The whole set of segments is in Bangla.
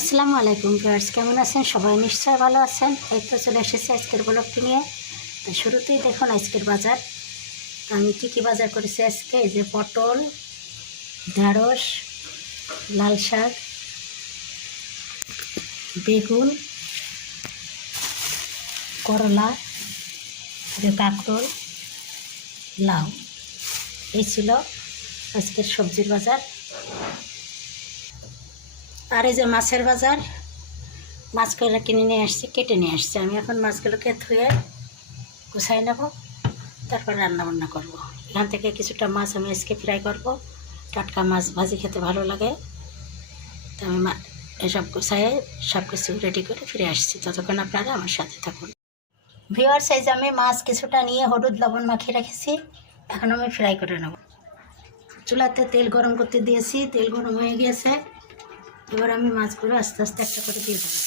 আসসালামু আলাইকুম ভিউয়ার্স, কেমন আছেন? সবাই নিশ্চয়ই ভালো আছেন। এই তো চলে এসেছি আজকের ব্লগটি নিয়ে। তো শুরুতেই দেখুন আজকের বাজার। আমি কী কী বাজার করেছি আজকে? এই যে পটল ঢেঁড়স লাল শাক, বেগুন, করলা যে কাঁকরোল, লাউ। এই ছিল আজকের সবজির বাজার। আর এই যে মাছের বাজার, মাছগুলো কিনে নিয়ে আসছি, কেটে নিয়ে আসছি। আমি এখন মাছগুলোকে ধুয়ে গুছাই নেব, তারপর রান্না বান্না করব। এখান থেকে কিছুটা মাছ আমি আজকে ফ্রাই করব। টাটকা মাছ ভাজি খেতে ভালো লাগে। তো আমি এসব গুছাইয়ে সব কিছু রেডি করে ফিরে আসছি। ততক্ষণ আপনারা আমার সাথে থাকুন। ভিওয়ার সাইজ আমি মাছ কিছুটা নিয়ে হলুদ লবণ মাখিয়ে রেখেছি। এখন আমি ফ্রাই করে নেব। চুলাতে তেল গরম করতে দিয়েছি। তেল গরম হয়ে গিয়েছে। এবার আমি মাছগুলো আস্তে আস্তে একটা করে দিয়ে দেবো।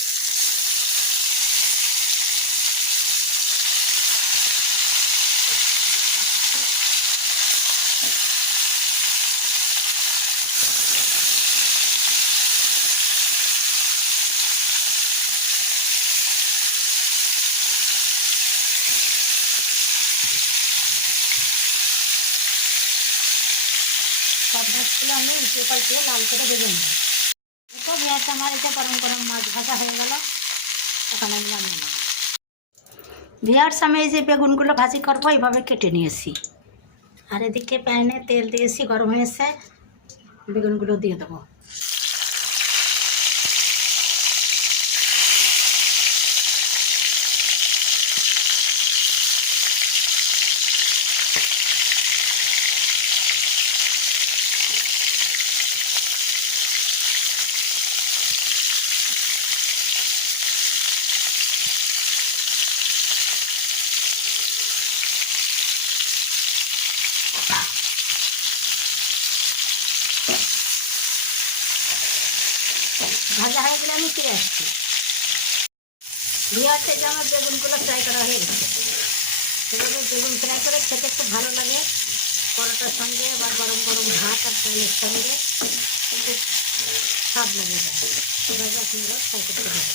সব মাছগুলো আমি উল্টে পাল্টে লাল করে ভেজে নেব। তো গ্যাস আমার এটা গরম গরম মাছ ভাজা হয়ে গেল এখন আমি নামিয়ে নেব ভিয়ার্স আমি এই যে বেগুনগুলো ভাজি করব এইভাবে কেটে নিয়েছি আর এদিকে প্যানে তেল দিয়েছি গরম হয়েছে বেগুনগুলো দিয়ে দেবো ভাজা হয়ে গেলে আমি ফিরে আসছি। ভিয়ার থেকে আমার বেগুনগুলো ফ্রাই করা হয়ে গেছে। সেভাবে বেগুন ফ্রাই করে খেতে খুব ভালো লাগে। পরোটার সঙ্গে বা গরম গরম ভাত আর চালের সঙ্গে খুব স্বাদ লাগে সেভাবে আপনারা ফ্রাই করতে পারেন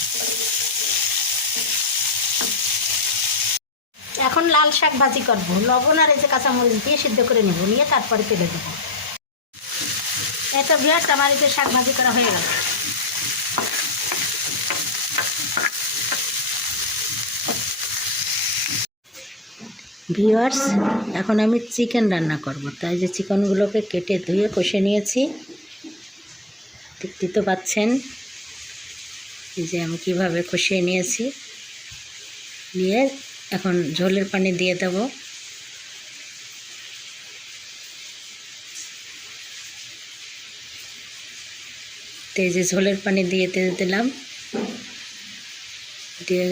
এখন লাল শাক ভাজি করব। লবণ আর এই যে কাঁচামরিচ দিয়ে সিদ্ধ করে নেব। নিয়ে তারপরে তেলে দেবো। এই তো ভিয়ার্স আমার যে শাক ভাজি করা হয়ে গেল। ভিওয়ার্স এখন আমি চিকেন রান্না করব। তাই যে চিকেনগুলোকে কেটে ধুয়ে কষে নিয়েছি। দেখতে তো পাচ্ছেন, এই যে আমি কীভাবে কষিয়ে নিয়েছি। নিয়ে এখন ঝোলের পানি দিয়ে দেব। তো এই যে ঝোলের পানি দিয়ে দিয়ে দিলাম। দিয়ে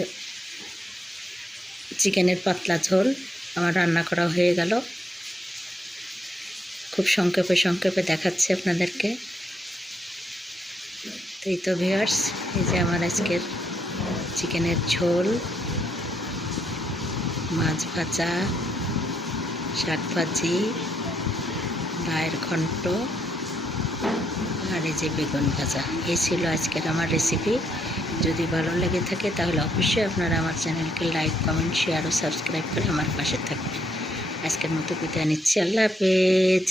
চিকেনের পাতলা ঝোল আমার রান্না করা হয়ে গেল। খুব সংক্ষেপে সংক্ষেপে দেখাচ্ছি আপনাদেরকে। তো এই তো ভিয়ার্স এই যে আমার আজকের চিকেনের ঝোল। মাছ ভাজা, শাক ভাজি ভাইয়ের ঘন্ট। আর এই যে বেগুন ভাজা, এই ছিল আজকের আমার রেসিপি যদি ভালো লেগে থাকে তাহলে অবশ্যই আপনারা আমার চ্যানেলকে লাইক কমেন্ট শেয়ার ও সাবস্ক্রাইব করে আমার পাশে থাকবেন। আজকের মতো বিদায় নিচ্ছি। আল্লাহ হাফেজ।